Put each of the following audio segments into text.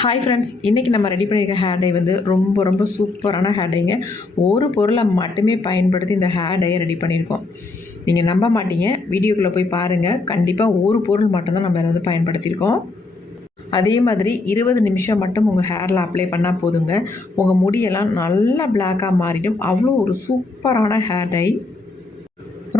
Hi friends, இன்றைக்கி நம்ம ready பண்ணியிருக்க ஹேர் டை வந்து ரொம்ப சூப்பரான ஹேர் டைங்க. ஒரு பொருளை மட்டுமே பயன்படுத்தி இந்த ஹேர் டையை ரெடி பண்ணியிருக்கோம். நீங்கள் நம்ப மாட்டீங்க, வீடியோக்குள்ளே போய் பாருங்கள். கண்டிப்பாக ஒரு பொருள் மட்டும்தான் நம்ம வந்து பயன்படுத்தியிருக்கோம். அதே மாதிரி 20 நிமிஷம் மட்டும் உங்கள் ஹேரில் அப்ளை பண்ணால் போதுங்க. உங்கள் முடியெல்லாம் நல்லா பிளாக்காக மாறிடும். அவ்வளோ ஒரு சூப்பரான ஹேர் டை.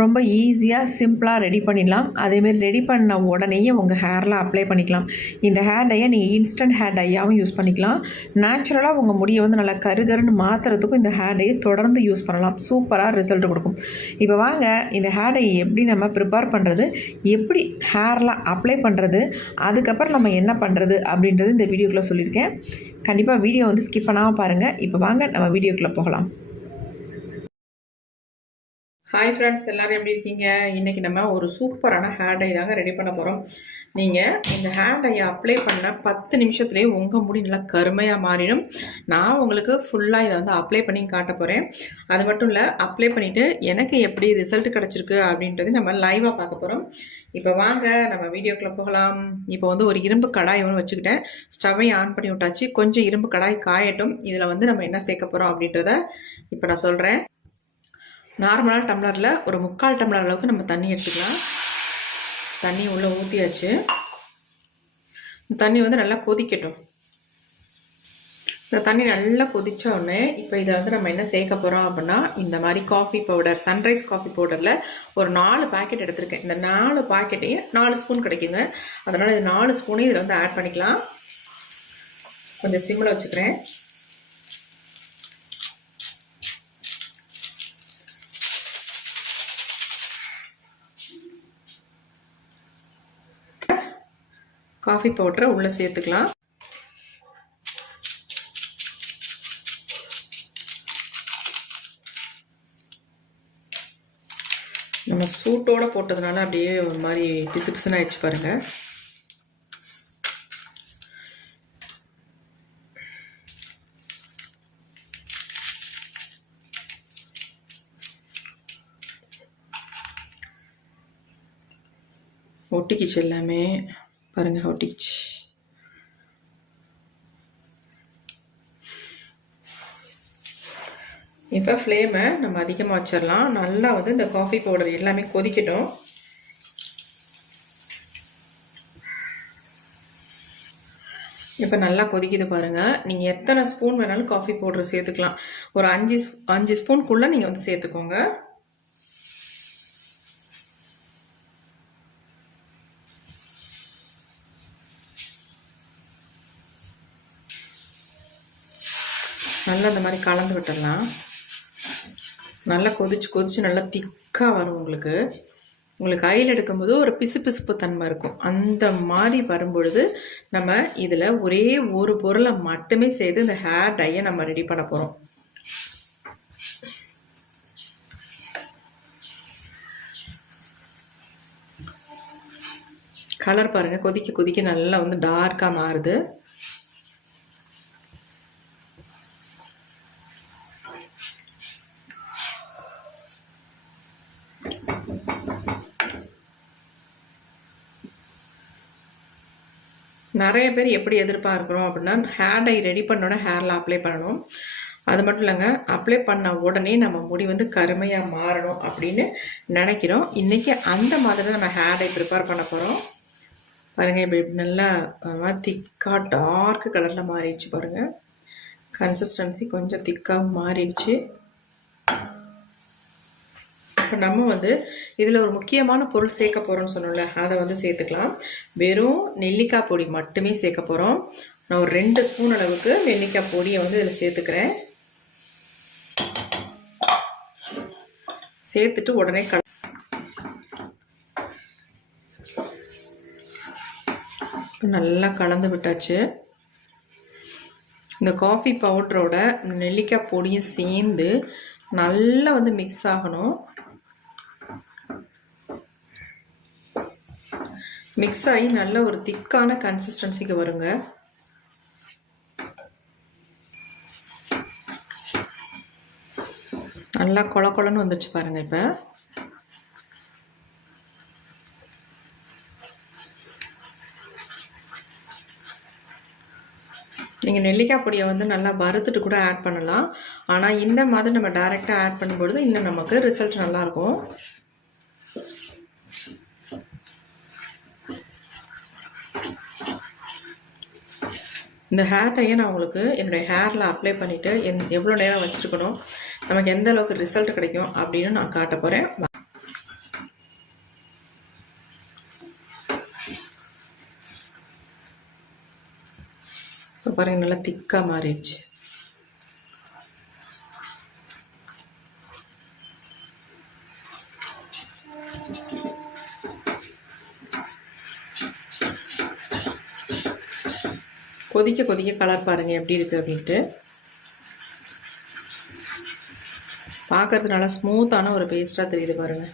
ரொம்ப ஈஸியாக சிம்பிளாக ரெடி பண்ணிடலாம். அதேமாரி ரெடி பண்ண உடனேயே உங்கள் ஹேரில் அப்ளை பண்ணிக்கலாம். இந்த ஹேர் டையை நீங்கள் இன்ஸ்டன்ட் ஹேர் டையாகவும் யூஸ் பண்ணிக்கலாம். நேச்சுரலாக உங்கள் முடியை வந்து நல்லா கருகருன்னு மாற்றுறதுக்கும் இந்த ஹேர் டையை தொடர்ந்து யூஸ் பண்ணலாம். சூப்பராக ரிசல்ட் கொடுக்கும். இப்போ வாங்க இந்த ஹேர் டை எப்படி நம்ம ப்ரிப்பேர் பண்ணுறது, எப்படி ஹேரில் அப்ளை பண்ணுறது, அதுக்கப்புறம் நம்ம என்ன பண்ணுறது அப்படின்றது இந்த வீடியோக்குள்ளே சொல்லியிருக்கேன். கண்டிப்பாக வீடியோ வந்து ஸ்கிப் பண்ணாமல் பாருங்கள். இப்போ வாங்க நம்ம வீடியோக்குள்ளே போகலாம். ஹாய் ஃப்ரெண்ட்ஸ், எல்லோரும் எப்படி இருக்கீங்க? இன்றைக்கி நம்ம ஒரு சூப்பரான ஹேர் டை தாங்க ரெடி பண்ண போகிறோம். நீங்கள் இந்த ஹேர் டையை அப்ளை பண்ண 10 நிமிஷத்துலேயே உங்கள் முடி நல்லா கருமையாக மாறிடும். நான் உங்களுக்கு ஃபுல்லாக இதை வந்து அப்ளை பண்ணி காட்ட போகிறேன். அது மட்டும் இல்லை, அப்ளை பண்ணிவிட்டு எனக்கு எப்படி ரிசல்ட் கிடச்சிருக்கு அப்படின்றது நம்ம லைவாக பார்க்க போகிறோம். இப்போ வாங்க நம்ம வீடியோக்குள்ளே போகலாம். இப்போ வந்து ஒரு இரும்பு கடாய் ஒன்று வச்சுக்கிட்டேன். ஸ்டவ்வை ஆன் பண்ணி விட்டாச்சு. கொஞ்சம் இரும்பு கடாய் காயட்டும். இதில் வந்து நம்ம என்ன சேர்க்க போகிறோம் அப்படின்றத இப்போ நான் சொல்கிறேன். நார்மலான டம்ளரில் ஒரு 3/4 டம்ளர் அளவுக்கு நம்ம தண்ணி எடுத்துக்கலாம். தண்ணி உள்ளே ஊற்றியாச்சு. தண்ணி வந்து நல்லா கொதிக்கட்டும். இந்த தண்ணி நல்லா கொதித்த உடனே இப்போ இதை வந்து நம்ம என்ன சேர்க்க போகிறோம் அப்படின்னா, இந்த மாதிரி காஃபி பவுடர், சன்ரைஸ் காஃபி பவுடரில் ஒரு 4 பாக்கெட் எடுத்திருக்கேன். இந்த 4 பாக்கெட்டையும் 4 ஸ்பூன் கிடைக்குங்க. அதனால் இது 4 ஸ்பூனையும் இதில் வந்து ஆட் பண்ணிக்கலாம். கொஞ்சம் சிம்மில் வச்சுக்கிறேன். காஃபி பவுடரை உள்ளே சேர்த்துக்கலாம். நம்ம சூட்டோடு போட்டதுனால அப்படியே ஒரு மாதிரி பிசு பிசுன்னு ஆயிடுச்சு பாருங்கள். ஒட்டிக்கிச்சு எல்லாமே பாருங்கள், ஒட்டிக்கிச்சு. இப்போ ஃப்ளேமை நம்ம அதிகமாக வச்சிடலாம். நல்லா வந்து இந்த காஃபி பவுடர் எல்லாமே கொதிக்கட்டும். இப்போ நல்லா கொதிக்குது பாருங்கள். நீங்கள் எத்தனை ஸ்பூன் வேணாலும் காஃபி பவுடர் சேர்த்துக்கலாம். ஒரு 5 ஸ்பூனுக்குள்ளே நீங்கள் வந்து சேர்த்துக்கோங்க. நல்லா இந்த மாதிரி கலந்து விட்டுடலாம். நல்லா கொதிச்சு நல்லா திக்காக வரும். உங்களுக்கு கையில் எடுக்கும்போது ஒரு பிசுபிசுப்பு தன்மை இருக்கும். அந்த மாதிரி வரும்பொழுது நம்ம இதில் ஒரே ஒரு பொருளை மட்டுமே செய்து இந்த ஹேர் டையை நம்ம ரெடி பண்ண போகிறோம். கலர் பாருங்கள், கொதிக்க நல்லா வந்து டார்க்காக மாறுது. நிறைய பேர் எப்படி எதிர்பார்க்குறோம் அப்படின்னா, ஹேர் டை ரெடி பண்ணோட ஹேரில் அப்ளை பண்ணணும். அது மட்டும் இல்லைங்க, அப்ளை பண்ண உடனே நம்ம முடி வந்து கருமையாக மாறணும் அப்படின்னு நினைக்கிறோம். இன்றைக்கி அந்த மாதிரி தான் நம்ம ஹேர் டை ப்ரிப்பேர் பண்ண போகிறோம். பாருங்கள், இப்படி நல்லா திக்காக டார்க் கலரில் மாறிடுச்சு பாருங்கள். கன்சிஸ்டன்சி கொஞ்சம் திக்காக மாறிடுச்சு. இப்போ நம்ம வந்து இதில் ஒரு முக்கியமான பொருள் சேர்க்க போகிறோம்னு சொன்னோம்ல, அதை வந்து சேர்த்துக்கலாம். வெறும் நெல்லிக்காய் பொடி மட்டுமே சேர்க்க போகிறோம். நான் ஒரு 2 ஸ்பூன் அளவுக்கு நெல்லிக்காய் பொடியை வந்து இதில் சேர்த்துக்கிறேன். சேர்த்துட்டு உடனே நல்லா கலந்து விட்டாச்சு. இந்த காஃபி பவுடரோட நெல்லிக்காய் பொடியும் சேர்ந்து நல்லா வந்து மிக்ஸ் ஆகணும். மிக்ஸ் ஆகி நல்ல ஒரு திக்கான கன்சிஸ்டன்சிக்கு வருங்க. நல்லா கொல கொலன்னு வந்துருச்சு பாருங்க. இப்போ நீங்கள் நெல்லிக்காய் பொடியை வந்து நல்லா வறுத்துட்டு கூட ஆட் பண்ணலாம். ஆனால் இந்த மாதிரி நம்ம டைரெக்டாக ஆட் பண்ணும்பொழுது இன்னும் நமக்கு ரிசல்ட் நல்லாயிருக்கும். இந்த ஹேர் டையை நான் உங்களுக்கு என்னுடைய ஹேரில் அப்ளை பண்ணிவிட்டு எவ்வளோ நேரம் வச்சுருக்கணும், நமக்கு எந்த அளவுக்கு ரிசல்ட் கிடைக்கும் அப்படின்னு நான் காட்ட போகிறேன். இப்போ பாருங்கள், நல்லா திக்காக மாறிடுச்சு. கொதிக்க கொதிக்க கலர் பாருங்கள் எப்படி இருக்குது அப்படின்ட்டு. பார்க்கறது நல்லா ஸ்மூத்தான ஒரு பேஸ்ட்டாக தெரியுது பாருங்கள்.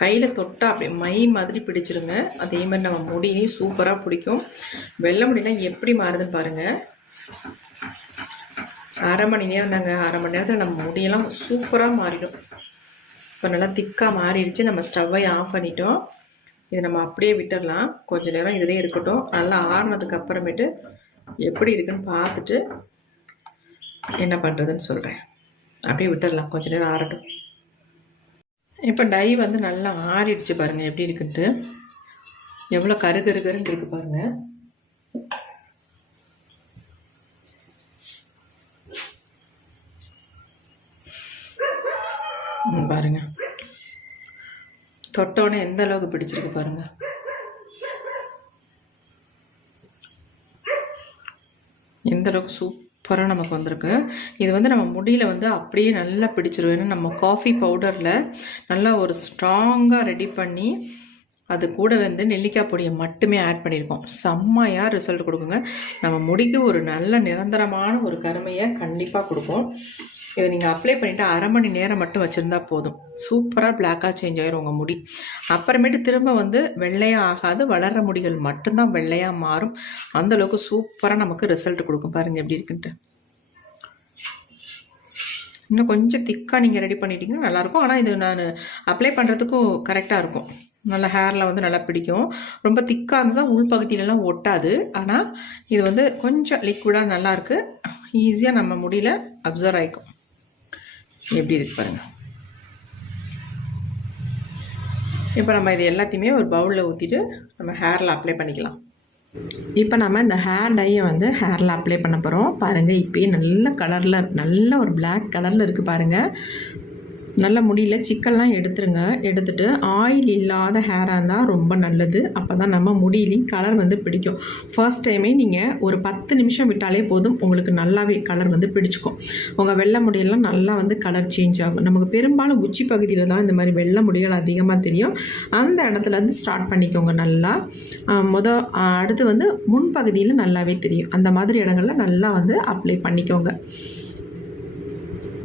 கையில் தொட்டால் அப்படியே மை மாதிரி பிடிச்சிருங்க. அதே மாதிரி நம்ம முடியும் சூப்பராக பிடிக்கும். வெள்ளை முடியெல்லாம் எப்படி மாறுதுன்னு பாருங்கள். அரை மணி நேரம் தாங்க, அரை மணி நேரத்தில் நம்ம முடியெல்லாம் சூப்பராக மாறிடும். இப்போ நல்லா திக்காக மாறிடுச்சு. நம்ம ஸ்டவ்வை ஆஃப் பண்ணிட்டோம். இதை நம்ம அப்படியே விட்டுடலாம். கொஞ்சம் நேரம் இதிலே இருக்கட்டும். நல்லா ஆறுனதுக்கு அப்புறமேட்டு எப்படி இருக்குன்னு பார்த்துட்டு என்ன பண்ணுறதுன்னு சொல்கிறேன். அப்படியே விட்டுடலாம், கொஞ்சம் நேரம் ஆறட்டும். இப்போ டை வந்து நல்லா ஆறிடுச்சு பாருங்கள் எப்படி இருக்குன்ட்டு. எவ்வளோ கருகருன்னு இருக்குது பாருங்கள். பாருங்கள், தொட்டோன்னே எந்த அளவுக்கு பிடிச்சிருக்கு பாருங்கள். எந்த அளவுக்கு சூப்பராக நமக்கு வந்திருக்கு. இது வந்து நம்ம முடியில் வந்து அப்படியே நல்லா பிடிச்சிரும். ஏன்னா நம்ம காஃபி பவுடரில் நல்லா ஒரு ஸ்ட்ராங்காக ரெடி பண்ணி அது கூட வந்து நெல்லிக்காய் பொடியை மட்டுமே ஆட் பண்ணியிருக்கோம். செம்மையாக ரிசல்ட் கொடுக்குங்க. நம்ம முடிக்கு ஒரு நல்ல நிரந்தரமான ஒரு கருமையை கண்டிப்பாக கொடுக்கும். இதை நீங்கள் அப்ளை பண்ணிவிட்டு அரை மணி நேரம் மட்டும் வச்சுருந்தா போதும். சூப்பராக பிளாக்காக சேஞ்ச் ஆகிரும் உங்கள் முடி. அப்புறமேட்டு திரும்ப வந்து வெள்ளையாக ஆகாது, வளர்கிற முடிகள் மட்டும்தான் வெள்ளையாக மாறும். அந்தளவுக்கு சூப்பராக நமக்கு ரிசல்ட் கொடுக்கும். பாருங்கள் எப்படி இருக்குன்ட்டு. இன்னும் கொஞ்சம் திக்காக நீங்கள் ரெடி பண்ணிட்டீங்கன்னா நல்லாயிருக்கும். ஆனால் இது நான் அப்ளை பண்ணுறதுக்கும் கரெக்டாக இருக்கும். நல்லா ஹேரில் வந்து நல்லா பிடிக்கும். ரொம்ப திக்காக இருந்தால் உள்பகுதியிலலாம் ஒட்டாது. ஆனால் இது வந்து கொஞ்சம் லிக்விடாக நல்லாயிருக்கு. ஈஸியாக நம்ம முடியல அப்சர்வ் ஆகிக்கும். எப்படி இருக்கு பாருங்கள். இப்போ நம்ம இது எல்லாத்தையுமே ஒரு பவுலில் ஊற்றிட்டு நம்ம ஹேரில் அப்ளை பண்ணிக்கலாம். இப்போ நம்ம இந்த ஹேர் டையை வந்து ஹேரில் அப்ளை பண்ண போகிறோம். பாருங்கள், இப்போயே நல்ல கலரில் நல்ல ஒரு பிளாக் கலரில் இருக்குது பாருங்கள். நல்ல முடியல சிக்கல்லாம் எடுத்துருங்க. எடுத்துகிட்டு ஆயில் இல்லாத ஹேராக இருந்தால் ரொம்ப நல்லது. அப்போ தான் நம்ம முடியிலையும் கலர் வந்து பிடிக்கும். ஃபர்ஸ்ட் டைமே நீங்கள் ஒரு 10 நிமிஷம் விட்டாலே போதும், உங்களுக்கு நல்லாவே கலர் வந்து பிடிச்சிக்கும். உங்கள் வெள்ளை முடியெல்லாம் நல்லா வந்து கலர் சேஞ்ச் ஆகும். நமக்கு பெரும்பாலும் உச்சி பகுதியில் தான் இந்த மாதிரி வெள்ளை முடிகள் அதிகமாக தெரியும். அந்த இடத்துலேருந்து ஸ்டார்ட் பண்ணிக்கோங்க நல்லா. அடுத்து வந்து முன்பகுதியில் நல்லாவே தெரியும். அந்த மாதிரி இடங்களில் நல்லா வந்து அப்ளை பண்ணிக்கோங்க.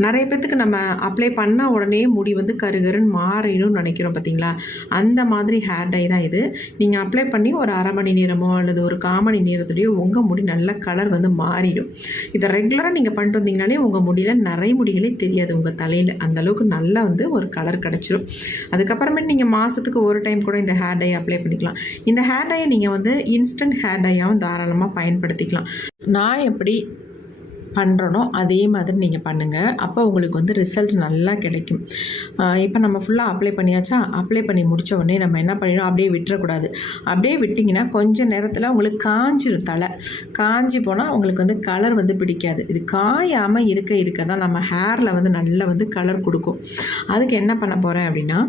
நிறைய பேர்த்துக்கு நம்ம அப்ளை பண்ணால் உடனே முடி வந்து கருகருன்னு மாறிடும்னு நினைக்கிறோம் பார்த்தீங்களா. அந்த மாதிரி ஹேர் டை தான் இது. நீங்கள் அப்ளை பண்ணி ஒரு அரை மணி நேரமோ அல்லது ஒரு 1/4 மணி நேரத்துலேயோ உங்கள் முடி நல்ல கலர் வந்து மாறிடும். இதை ரெகுலராக நீங்கள் பண்ணிட்டு வந்தீங்கனாலே உங்கள் முடியில் நிறைய முடிகளே தெரியாது உங்கள் தலையில். அந்தளவுக்கு நல்லா வந்து ஒரு கலர் கிடச்சிரும். அதுக்கப்புறமேட்டு நீங்கள் மாதத்துக்கு ஒரு டைம் கூட இந்த ஹேர் டை அப்ளை பண்ணிக்கலாம். இந்த ஹேர் டையை நீங்கள் வந்து இன்ஸ்டன்ட் ஹேர் டையாகவும் தாராளமாக பயன்படுத்திக்கலாம். நான் எப்படி பண்ணுறனோ அதே மாதிரி நீங்கள் பண்ணுங்கள். அப்போ உங்களுக்கு வந்து ரிசல்ட் நல்லா கிடைக்கும். இப்போ நம்ம ஃபுல்லாக அப்ளை பண்ணியாச்சா. அப்ளை பண்ணி முடித்த உடனே நம்ம என்ன பண்ணிடணும், அப்படியே விட்டுறக்கூடாது. அப்படியே விட்டிங்கன்னா கொஞ்சம் நேரத்தில் உங்களுக்கு காஞ்சிரும். தலை காஞ்சி போனால் உங்களுக்கு வந்து கலர் வந்து பிடிக்காது. இது காயாமல் இருக்க தான் நம்ம ஹேரில் வந்து நல்லா வந்து கலர் கொடுக்கும். அதுக்கு என்ன பண்ண போகிறேன் அப்படின்னா,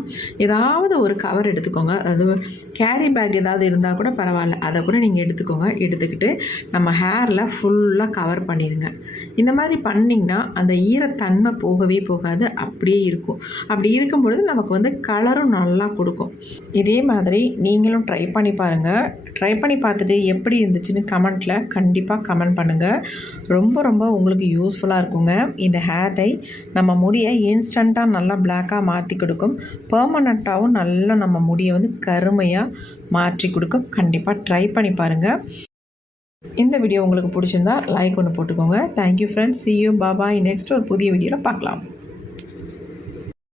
ஏதாவது ஒரு கவர் எடுத்துக்கோங்க. அது கேரி பேக் ஏதாவது இருந்தால் கூட பரவாயில்ல, அதை கூட நீங்கள் எடுத்துக்கோங்க. எடுத்துக்கிட்டு நம்ம ஹேரில் ஃபுல்லாக கவர் பண்ணிடுங்க. இந்த மாதிரி பண்ணிங்கன்னா அந்த ஈரத்தன்மை போகவே போகாது, அப்படியே இருக்கும். அப்படி இருக்கும் பொழுது நமக்கு வந்து கலரும் நல்லா கொடுக்கும். இதே மாதிரி நீங்களும் ட்ரை பண்ணி பாருங்கள். ட்ரை பண்ணி பார்த்துட்டு எப்படி இருந்துச்சுன்னு கமெண்ட்டில் கண்டிப்பாக கமெண்ட் பண்ணுங்கள். ரொம்ப ரொம்ப உங்களுக்கு யூஸ்ஃபுல்லாக இருக்குங்க. இந்த ஹேர் டை நம்ம முடியை இன்ஸ்டண்ட்டாக நல்லா பிளாக்காக மாற்றி கொடுக்கும். பெர்மனண்ட்டாகவும் நல்லா நம்ம முடியை வந்து கருமையாக மாற்றி கொடுக்கும். கண்டிப்பாக ட்ரை பண்ணி பாருங்கள். இந்த வீடியோ உங்களுக்கு பிடிச்சிருந்தா லைக் ஒன்று போட்டுக்கோங்க. Thank you friends. see you, bye bye. Next ஒரு புதிய வீடியோவில் பார்க்கலாம்.